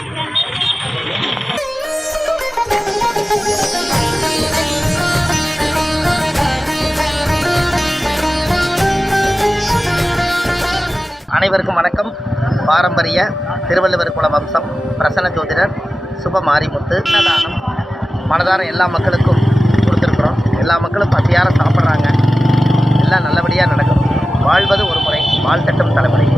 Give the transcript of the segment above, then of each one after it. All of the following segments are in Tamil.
அனைவருக்கும் வணக்கம். பாரம்பரிய திருவள்ளுவர் குல வம்சம் பிரசன்ன ஜோதிடர் சுப மாரிமுத்து. அன்னதானம் மனதார எல்லா மக்களுக்கும் கொடுத்துருக்குறோம். எல்லா மக்களும் பசியார சாப்பிட்றாங்க. எல்லாம் நல்லபடியாக நடக்கும். வாழ்வது ஒரு முறை, வாழ்த்தட்டும் தலைமுறை.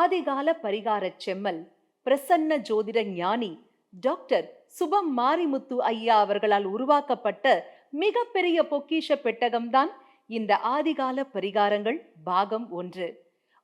ஆதிகால பரிகார செம்மல் பிரசன்ன ஜோதிட ஞானி டாக்டர் சுபம் மாரிமுத்து ஐயா அவர்களால் உருவாக்கப்பட்ட மிகப்பெரிய பொக்கிஷ பெட்டகம்தான் இந்த ஆதிகால பரிகாரங்கள் பாகம் 1.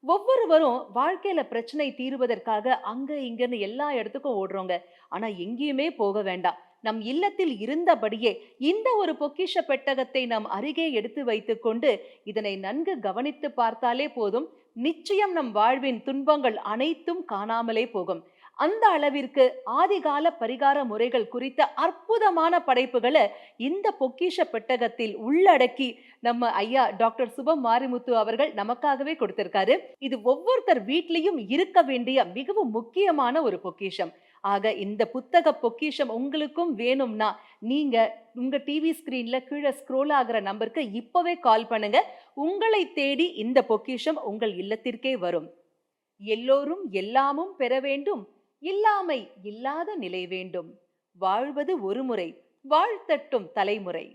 ஒவ்வொருவரும் வாழ்க்கையில பிரச்சனை தீர்வதற்காக அங்க இங்கன்னு எல்லா இடத்துக்கும் ஓடுறோங்க. ஆனா எங்கேயுமே போக வேண்டாம். நம் இல்லத்தில் இருந்தபடியே இந்த ஒரு பொக்கிஷ பெட்டகத்தை நாம் அருகே எடுத்து வைத்துக் கொண்டு இதனை நன்கு கவனித்து பார்த்தாலே போதும், நிச்சயம் நம் வாழ்வின் துன்பங்கள் அனைத்தும் காணாமலே போகும். அந்த அளவிற்கு ஆதிகால பரிகார முறைகள் குறித்த அற்புதமான படைப்புகளை இந்த பொக்கிஷ பெட்டகத்தில் உள்ளடக்கி நம்ம ஐயா டாக்டர் சுபம் மாரிமுத்து அவர்கள் நமக்காகவே கொடுத்திருக்காரு. இது ஒவ்வொருத்தர் வீட்லயும் இருக்க வேண்டிய மிகவும் முக்கியமான ஒரு பொக்கிஷம். ஆக இந்த புத்தக பொக்கிஷம் உங்களுக்கும் வேணும்னா நீங்க உங்க டிவி ஸ்கிரீன்ல கீழே ஸ்க்ரோல் ஆகிற நம்பருக்கு இப்பவே கால் பண்ணுங்க. உங்களை தேடி இந்த பொக்கிஷம் உங்கள் இல்லத்திற்கே வரும். எல்லோரும் எல்லாமும் பெற வேண்டும், இல்லாமை இல்லாத நிலை வேண்டும். வாழ்வது ஒரு முறை, வாழ்த்தட்டும் தலைமுறை.